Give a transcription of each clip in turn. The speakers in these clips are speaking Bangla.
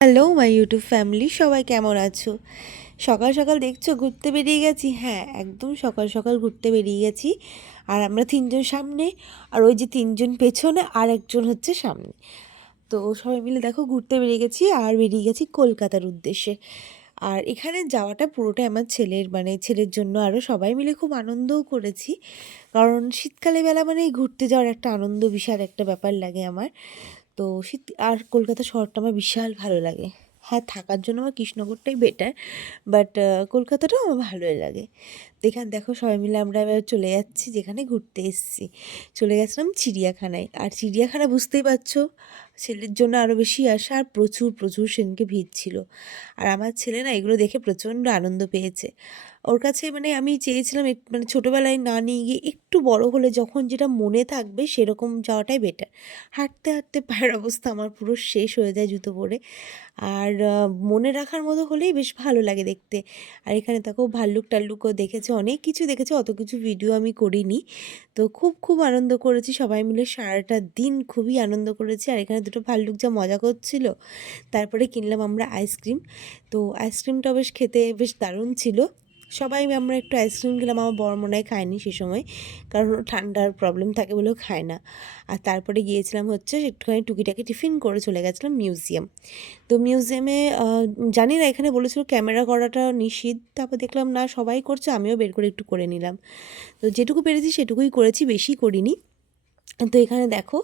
হ্যালো মাই ইউটিউব ফ্যামিলি, সবাই কেমন আছো? সকাল সকাল দেখছো ঘুরতে বেরিয়ে গেছি। হ্যাঁ, একদম সকাল সকাল ঘুরতে বেরিয়ে গেছি। আর আমরা তিনজন সামনে, আর ওই যে তিনজন পেছনে, আর একজন হচ্ছে সামনে। তো সবাই মিলে দেখো ঘুরতে বেরিয়ে গেছি, আর বেরিয়ে গেছি কলকাতার উদ্দেশ্যে। আর এখানে যাওয়াটা পুরোটাই আমার ছেলের, মানে ছেলের জন্য। আরও সবাই মিলে খুব আনন্দও করেছি, কারণ শীতকালে বেলা মানে ঘুরতে যাওয়ার একটা আনন্দ, বিশাল একটা ব্যাপার লাগে আমার। তো শীত আর কলকাতা শহরটা আমার বিশাল ভালো লাগে। হ্যাঁ, থাকার জন্য আমার কৃষ্ণনগরটাই বেটার, বাট কলকাতাটাও আমার ভালোই লাগে। তো এখানে দেখো সবাই মিলে আমরা এবার চলে যাচ্ছি যেখানে ঘুরতে এসেছি। চলে গেছিলাম চিড়িয়াখানায়। আর চিড়িয়াখানা বুঝতেই পারছো, ছেলের জন্য আরও বেশি আসা, আর প্রচুর প্রচুর সেদিনকে ভিড় ছিল। আর আমার ছেলে না এগুলো দেখে প্রচণ্ড আনন্দ পেয়েছে। ওর কাছে মানে আমি চেয়েছিলাম মানে ছোটোবেলায় না নিয়ে গিয়ে একটু বড় হলে যখন যেটা মনে থাকবে সেরকম যাওয়াটাই বেটার। হাঁটতে হাঁটতে পায়ের অবস্থা আমার পুরো শেষ হয়ে যায় জুতো পরে। আর মনে রাখার মতো হলেই বেশ ভালো লাগে দেখতে। আর এখানে দেখো ভাল্লুক টাল্লুকও দেখেছে, অনেক কিছু দেখেছে, অত কিছু ভিডিও আমি করিনি। তো খুব খুব আনন্দ করেছি সবাই মিলে, সারাটা দিন খুবই আনন্দ করেছি। আর এখানে দুটো ভাল্লুক যা মজা করছিল। তারপরে কিনলাম আমরা আইসক্রিম। তো আইসক্রিমটা বেশ খেতে বেশ দারুণ ছিল। সবাই আমরা একটু আইসক্রিম খেলাম, আমার বড় মনে হয় খায়নি সে সময়, কারণ ও ঠান্ডার প্রবলেম থাকে বলেও খায় না। আর তারপরে গিয়েছিলাম হচ্ছে একটুখানি টুকিটাকি টিফিন করে চলে গেছিলাম মিউজিয়াম। তো মিউজিয়ামে জানি না, এখানে বলেছিল ক্যামেরা করাটা নিষিদ্ধ, তারপর দেখলাম না সবাই করছে, আমিও বের করে একটু করে নিলাম। তো যেটুকু পেরেছি সেটুকুই করেছি, বেশি করিনি। তো এখানে দেখো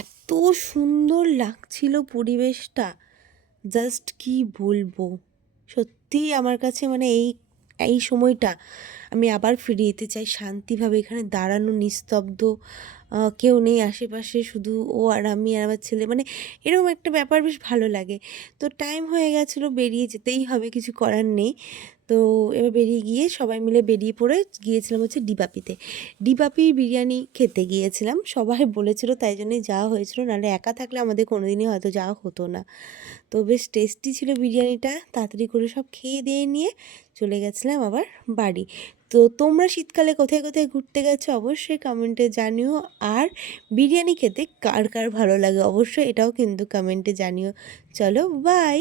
এত সুন্দর লাগছিল পরিবেশটা, জাস্ট কি বলবো। সত্যিই আমার কাছে মানে এই এই সময়টা আমি আবার ফিরে যেতে চাই শান্তিভাবে। এখানে দাঁড়ানো, নিস্তব্ধ, কেউ নেই আশেপাশে, শুধু ও আর আমি আর আমার ছেলে, মানে এরকম একটা ব্যাপার বেশ ভালো লাগে। তো টাইম হয়ে গেছিলো, বেরিয়ে যেতেই হবে, কিছু করার নেই। তো এবার বেরিয়ে গিয়ে সবাই মিলে বেরিয়ে পড়ে গিয়েছিলাম হচ্ছে ডিবাপিতে। ডিবাপির বিরিয়ানি খেতে গিয়েছিলাম, সবাই বলেছিল তাই জন্যই যাওয়া হয়েছিল, নাহলে একা থাকলে আমাদের কোনো দিনই হয়তো যাওয়া হতো না। তো বেশ টেস্টি ছিল বিরিয়ানিটা। তাড়াতাড়ি করে সব খেয়ে দিয়ে নিয়ে চলে গেছিলাম আবার বাড়ি। তো তোমরা শীতকালে কোথায় কোথায় ঘুরতে গেছো অবশ্যই কমেন্টে জানিও। আর বিরিয়ানি খেতে কার কার ভালো লাগে অবশ্যই এটাও কিন্তু কমেন্টে জানিও। চলো বাই।